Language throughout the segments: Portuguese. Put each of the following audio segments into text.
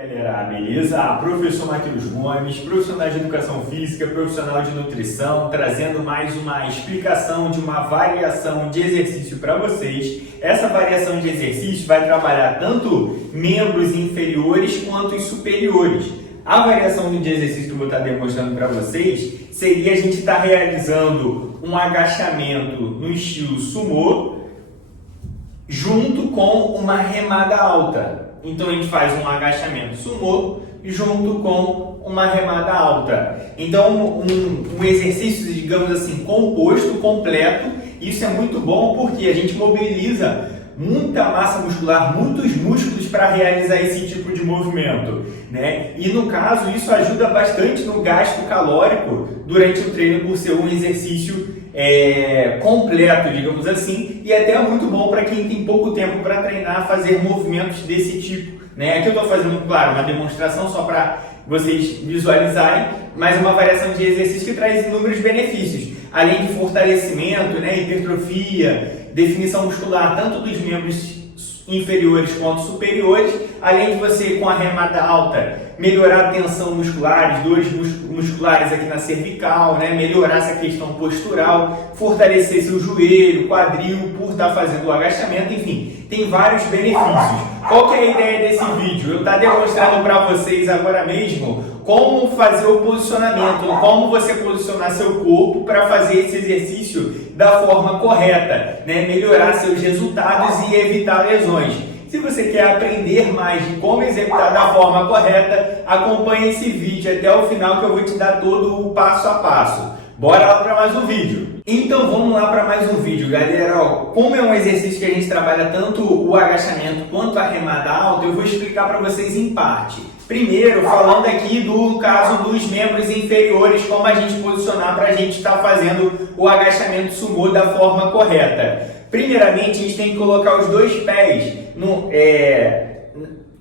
Galera, beleza? Professor Matheus Gomes, profissional de educação física, profissional de nutrição, trazendo mais uma explicação de uma variação de exercício para vocês. Essa variação de exercício vai trabalhar tanto membros inferiores quanto os superiores. A variação de exercício que eu vou estar demonstrando para vocês seria a gente estar realizando um agachamento no estilo sumô junto com uma remada alta. Então a gente faz um agachamento sumô junto com uma remada alta. Então um exercício, digamos assim, composto, completo. Isso é muito bom porque a gente mobiliza muita massa muscular, muitos músculos para realizar esse tipo de movimento, né? E no caso isso ajuda bastante no gasto calórico durante o treino por ser um exercício completo, digamos assim, e até é muito bom para quem tem pouco tempo para treinar, fazer movimentos desse tipo, né? Aqui eu estou fazendo, claro, uma demonstração só para vocês visualizarem, mas uma variação de exercício que traz inúmeros benefícios, além de fortalecimento, né, hipertrofia, definição muscular, tanto dos membros inferiores quanto superiores, além de você, com a remada alta, melhorar a tensão muscular, dores musculares aqui na cervical, né? Melhorar essa questão postural, fortalecer seu joelho, quadril, por estar fazendo o agachamento, enfim, tem vários benefícios. Qual que é a ideia desse vídeo? Eu estou demonstrando para vocês agora mesmo como fazer o posicionamento, como você posicionar seu corpo para fazer esse exercício da forma correta, né? Melhorar seus resultados e evitar lesões. Se você quer aprender mais de como executar da forma correta, acompanhe esse vídeo até o final que eu vou te dar todo o passo a passo. Bora lá para mais um vídeo. Então vamos lá para mais um vídeo, galera. Como é um exercício que a gente trabalha tanto o agachamento quanto a remada alta, eu vou explicar para vocês em parte. Primeiro, falando aqui do caso dos membros inferiores, como a gente posicionar para a gente estar fazendo o agachamento sumô da forma correta. Primeiramente, a gente tem que colocar os dois pés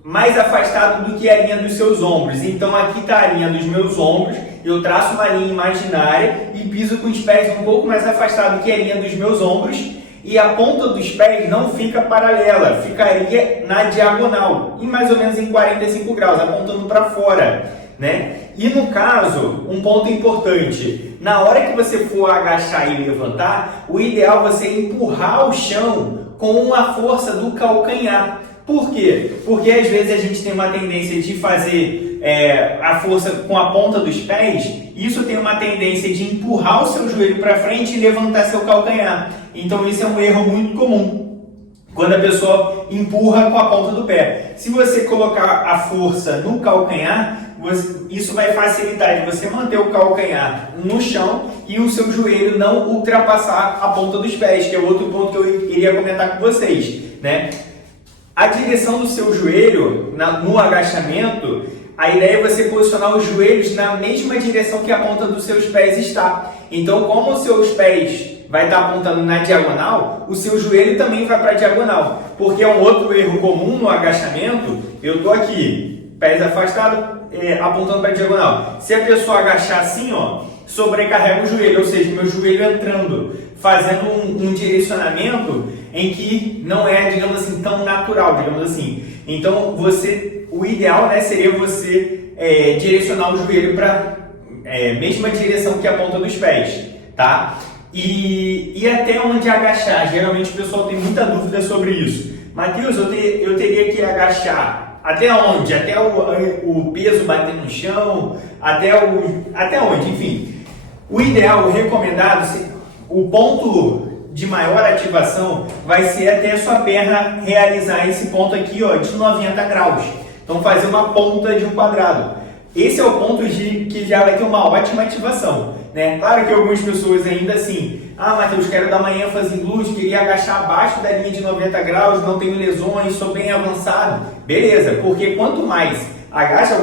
mais afastado do que a linha dos seus ombros. Então aqui está a linha dos meus ombros, eu traço uma linha imaginária e piso com os pés um pouco mais afastado do que a linha dos meus ombros, e a ponta dos pés não fica paralela, ficaria na diagonal, em mais ou menos em 45 graus, apontando para fora, né? E no caso, um ponto importante, na hora que você for agachar e levantar, o ideal é você empurrar o chão com a força do calcanhar. Por quê? Porque às vezes a gente tem uma tendência de fazer a força com a ponta dos pés, isso tem uma tendência de empurrar o seu joelho para frente e levantar seu calcanhar. Então isso é um erro muito comum, quando a pessoa empurra com a ponta do pé. Se você colocar a força no calcanhar, isso vai facilitar de você manter o calcanhar no chão e o seu joelho não ultrapassar a ponta dos pés, que é outro ponto que eu iria comentar com vocês, né? A direção do seu joelho no agachamento, a ideia é você posicionar os joelhos na mesma direção que a ponta dos seus pés está. Então, como os seus pés vai estar apontando na diagonal, o seu joelho também vai para a diagonal. Porque é um outro erro comum no agachamento, eu estou aqui, pés afastados, apontando para a diagonal. Se a pessoa agachar assim, ó, sobrecarrega o joelho, ou seja, meu joelho entrando, fazendo um direcionamento em que não é, digamos assim, tão natural, digamos assim. Então, o ideal, né, seria você direcionar o joelho para a mesma direção que a ponta dos pés, tá? E até onde agachar? Geralmente o pessoal tem muita dúvida sobre isso. Matheus, eu teria que agachar até onde? Até o peso bater no chão? Até onde? Enfim, o ideal, o recomendado, o ponto de maior ativação vai ser até a sua perna realizar esse ponto aqui, ó, de 90 graus. Então fazer uma ponta de um quadrado. Esse é o ponto que já vai ter uma ótima ativação, né? Claro que algumas pessoas ainda assim, Matheus, quero dar uma ênfase em glúteo, queria agachar abaixo da linha de 90 graus, não tenho lesões, estou bem avançado. Beleza, porque quanto mais agacha,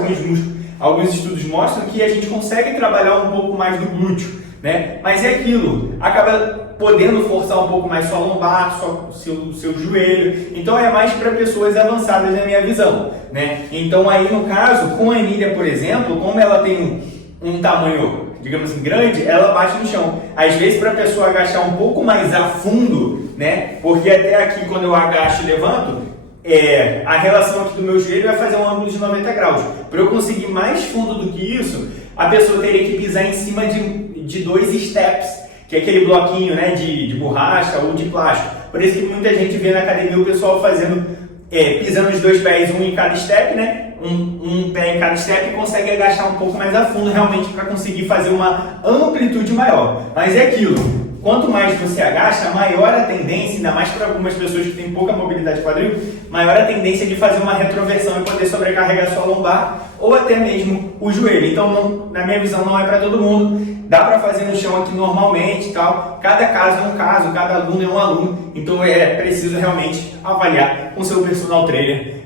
alguns estudos mostram que a gente consegue trabalhar um pouco mais do glúteo, né? Mas é aquilo, acaba podendo forçar um pouco mais sua lombar, seu joelho. Então é mais para pessoas avançadas na minha visão, né? Então aí no caso, com a anilha, por exemplo, como ela tem um tamanho, digamos assim, grande, ela bate no chão. Às vezes para a pessoa agachar um pouco mais a fundo, né? Porque até aqui quando eu agacho e levanto, a relação aqui do meu joelho vai fazer um ângulo de 90 graus. Para eu conseguir mais fundo do que isso, a pessoa teria que pisar em cima de 2 steps, que é aquele bloquinho, né, de borracha ou de plástico. Por isso que muita gente vê na academia o pessoal fazendo, pisando os 2 pés, um em cada step, né? Um pé em cada step, e consegue agachar um pouco mais a fundo realmente para conseguir fazer uma amplitude maior. Mas é aquilo, quanto mais você agacha, maior a tendência, ainda mais para algumas pessoas que têm pouca mobilidade quadril, maior a tendência de fazer uma retroversão e poder sobrecarregar sua lombar ou até mesmo o joelho. Então, na minha visão, não é para todo mundo. Dá para fazer no chão aqui normalmente e tal. Cada caso é um caso, cada aluno é um aluno. Então é preciso realmente avaliar com seu personal trainer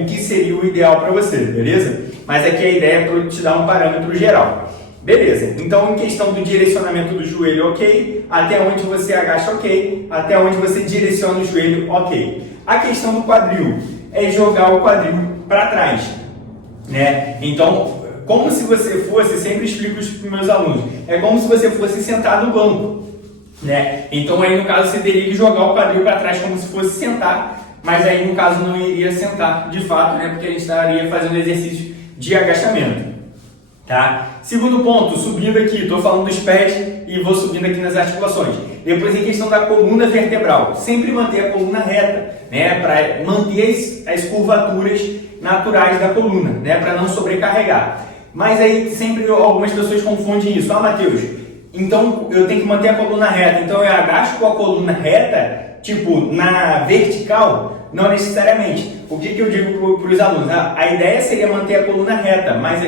o que seria o ideal para você, beleza? Mas aqui a ideia é para te dar um parâmetro geral. Beleza, então em questão do direcionamento do joelho, ok. Até onde você agacha, ok. Até onde você direciona o joelho, ok. A questão do quadril é jogar o quadril para trás, né? Então, como se você fosse, sempre explico isso para os meus alunos, é como se você fosse sentar no banco, né? Então aí no caso você teria que jogar o quadril para trás como se fosse sentar, mas aí no caso não iria sentar de fato, né? Porque a gente estaria fazendo exercício de agachamento, tá? Segundo ponto, subindo aqui, estou falando dos pés e vou subindo aqui nas articulações. Depois em questão da coluna vertebral, sempre manter a coluna reta, né? Para manter as curvaturas naturais da coluna, né? Para não sobrecarregar. Mas aí sempre algumas pessoas confundem isso. Matheus, então eu tenho que manter a coluna reta, então eu agacho com a coluna reta, tipo, na vertical? Não necessariamente. O que eu digo para os alunos? A ideia seria manter a coluna reta, mas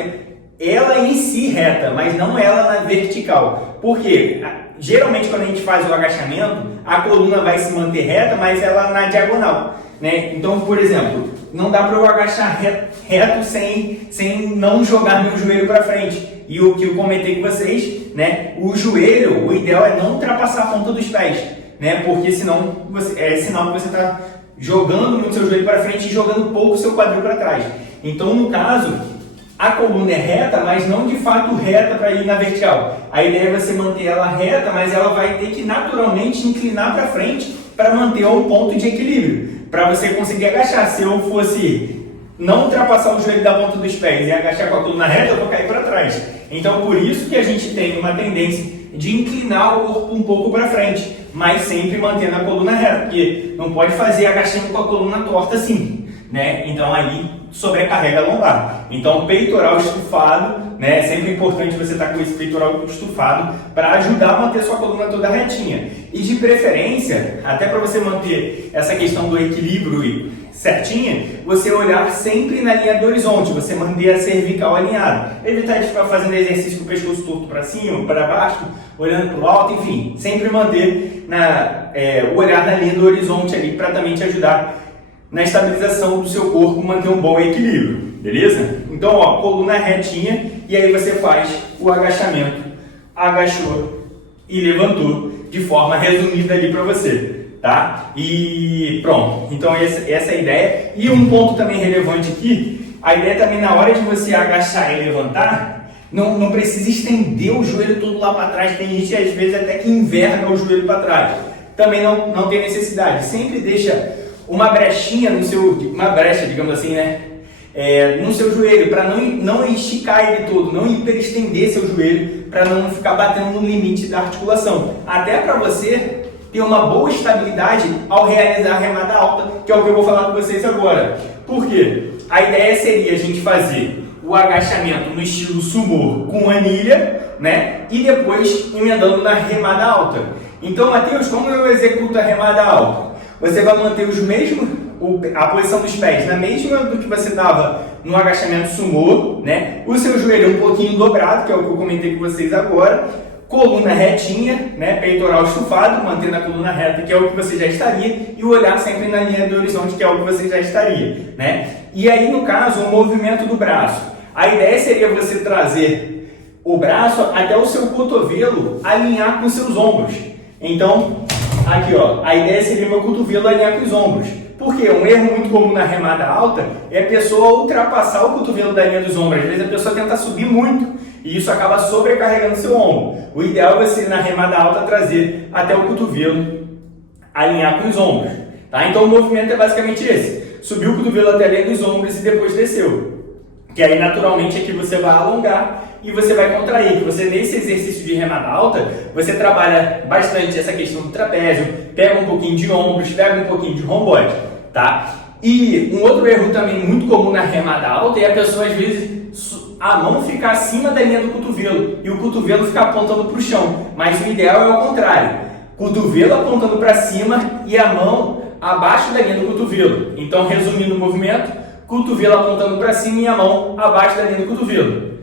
ela em si reta, mas não ela na vertical. Por quê? Geralmente quando a gente faz o agachamento, a coluna vai se manter reta, mas ela na diagonal, né? Então, por exemplo, não dá para eu agachar reto sem não jogar meu joelho para frente. E o que eu comentei com vocês, né? O joelho, o ideal é não ultrapassar a ponta dos pés, né? Porque senão é sinal que você está jogando muito seu joelho para frente e jogando pouco seu quadril para trás. Então, no caso, a coluna é reta, mas não de fato reta para ir na vertical. A ideia é você manter ela reta, mas ela vai ter que naturalmente inclinar para frente para manter um ponto de equilíbrio, para você conseguir agachar. Se eu fosse não ultrapassar o joelho da ponta dos pés e agachar com a coluna reta, eu vou cair para trás. Então, por isso que a gente tem uma tendência de inclinar o corpo um pouco para frente, mas sempre mantendo a coluna reta, porque não pode fazer agachando com a coluna torta assim, né? Então aí sobrecarrega a lombar. Então, peitoral estufado, né? É sempre importante você estar com esse peitoral estufado para ajudar a manter sua coluna toda retinha. E de preferência, até para você manter essa questão do equilíbrio certinha, você olhar sempre na linha do horizonte, você manter a cervical alinhada. Evitar de ficar fazendo exercício com o pescoço torto para cima, para baixo, olhando para o alto, enfim. Sempre manter o olhar na linha do horizonte ali para também te ajudar na estabilização do seu corpo, manter um bom equilíbrio, beleza? Então, ó, coluna retinha, e aí você faz o agachamento, agachou e levantou de forma resumida ali para você, tá? E pronto, então essa é a ideia. E um ponto também relevante aqui, a ideia também na hora de você agachar e levantar, não precisa estender o joelho todo lá para trás. Tem gente às vezes até que enverga o joelho para trás, também não tem necessidade. Sempre deixa uma brechinha uma brecha, digamos assim, né? No seu joelho, para não esticar ele todo, não hiperestender seu joelho, para não ficar batendo no limite da articulação. Até para você ter uma boa estabilidade ao realizar a remada alta, que é o que eu vou falar com vocês agora. Por quê? A ideia seria a gente fazer o agachamento no estilo sumô com anilha, né? E depois emendando na remada alta. Então, Matheus, como eu executo a remada alta? Você vai manter a posição dos pés na mesma do que você estava no agachamento sumô, né? O seu joelho um pouquinho dobrado, que é o que eu comentei com vocês agora. Coluna retinha, né? Peitoral estufado, mantendo a coluna reta, que é o que você já estaria. E o olhar sempre na linha do horizonte, que é o que você já estaria, né? E aí, no caso, o movimento do braço. A ideia seria você trazer o braço até o seu cotovelo alinhar com os seus ombros. Então, aqui ó, a ideia seria o meu cotovelo alinhar com os ombros. Porque um erro muito comum na remada alta é a pessoa ultrapassar o cotovelo da linha dos ombros. Às vezes a pessoa tenta subir muito e isso acaba sobrecarregando seu ombro. O ideal é você, na remada alta, trazer até o cotovelo alinhar com os ombros. Tá? Então o movimento é basicamente esse. subiu o cotovelo até a linha dos ombros e depois desceu. Que aí naturalmente aqui você vai alongar e você vai contrair. Que você nesse exercício de remada alta, você trabalha bastante essa questão do trapézio, pega um pouquinho de ombros, pega um pouquinho de romboide, tá? E um outro erro também muito comum na remada alta é a pessoa às vezes a mão ficar acima da linha do cotovelo e o cotovelo ficar apontando para o chão. Mas o ideal é o contrário. Cotovelo apontando para cima e a mão abaixo da linha do cotovelo. Então, resumindo o movimento, cotovelo apontando para cima e a mão abaixo da linha do cotovelo.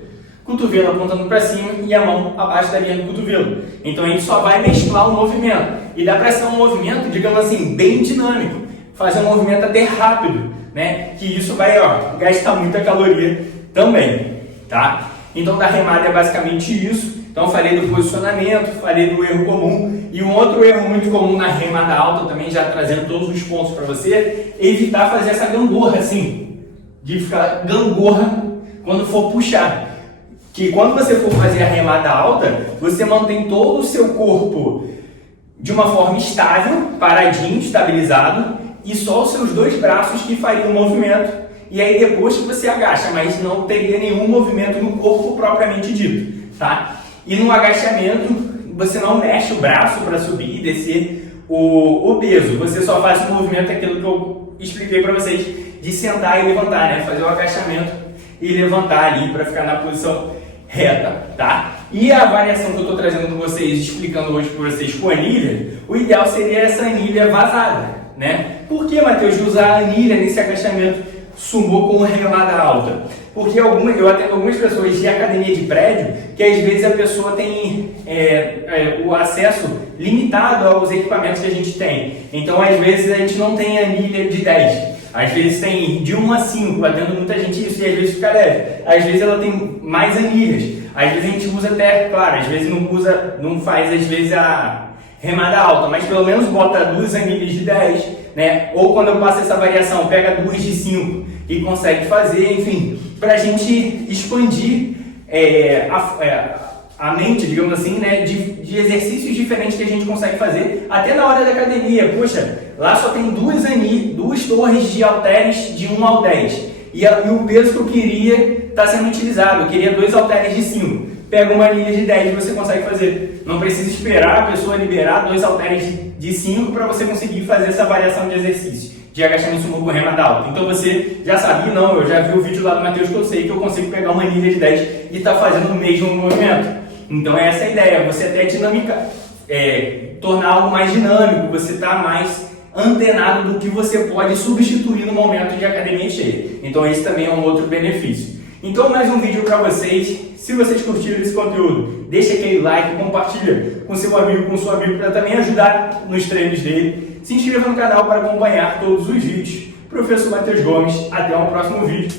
Cotovelo apontando para cima e a mão abaixo da linha do cotovelo. Então, a gente só vai mesclar o movimento. E dá para ser um movimento, digamos assim, bem dinâmico. Fazer um movimento até rápido, né? Que isso vai, gastar muita caloria também, tá? Então, da remada é basicamente isso. Então, eu falei do posicionamento, falei do erro comum. E um outro erro muito comum na remada alta, também já trazendo todos os pontos para você, é evitar fazer essa gangorra assim, de ficar gangorra quando for puxar. Que quando você for fazer a remada alta, você mantém todo o seu corpo de uma forma estável, paradinho, estabilizado, e só os seus dois braços que fariam o movimento. E aí depois que você agacha, mas não teria nenhum movimento no corpo propriamente dito, tá? E no agachamento, você não mexe o braço para subir e descer o peso. Você só faz o movimento, aquilo que eu expliquei para vocês, de sentar e levantar, né? Fazer o agachamento e levantar ali para ficar na posição reta, tá? E a variação que eu estou trazendo com vocês, explicando hoje para vocês com anilha, o ideal seria essa anilha vazada, né? Por que, Matheus, de usar a anilha nesse agachamento sumô com remada alta? Porque eu atendo algumas pessoas de academia de prédio que às vezes a pessoa tem o acesso limitado aos equipamentos que a gente tem. Então, às vezes, a gente não tem anilha de 10. Às vezes tem de 1 a 5, atendo muita gente isso, e às vezes fica leve. Às vezes ela tem mais anilhas. Às vezes a gente usa até, claro, às vezes não faz às vezes a remada alta, mas pelo menos bota 2 anilhas de 10, né? Ou quando eu passo essa variação, pega 2 de 5 e consegue fazer, enfim, para a gente expandir a mente, digamos assim, né, de exercícios diferentes que a gente consegue fazer até na hora da academia. Poxa, lá só tem 2 torres de halteres de 1 ao 10 e o peso que eu queria está sendo utilizado. Eu queria 2 halteres de 5. Pega uma anilha de 10 e você consegue fazer. Não precisa esperar a pessoa liberar 2 halteres de 5 para você conseguir fazer essa variação de exercício de agachamento sumô com remada alta. Então você já sabia, não, eu já vi o vídeo lá do Matheus que eu sei que eu consigo pegar uma anilha de 10 e estar fazendo o mesmo movimento. Então essa é a ideia, você até tornar algo mais dinâmico, você está mais antenado do que você pode substituir no momento de academia cheia. Então esse também é um outro benefício. Então mais um vídeo para vocês. Se vocês curtiram esse conteúdo, deixa aquele like, compartilha com seu amigo, com sua amiga, para também ajudar nos treinos dele. Se inscreva no canal para acompanhar todos os vídeos. Professor Matheus Gomes, até o próximo vídeo.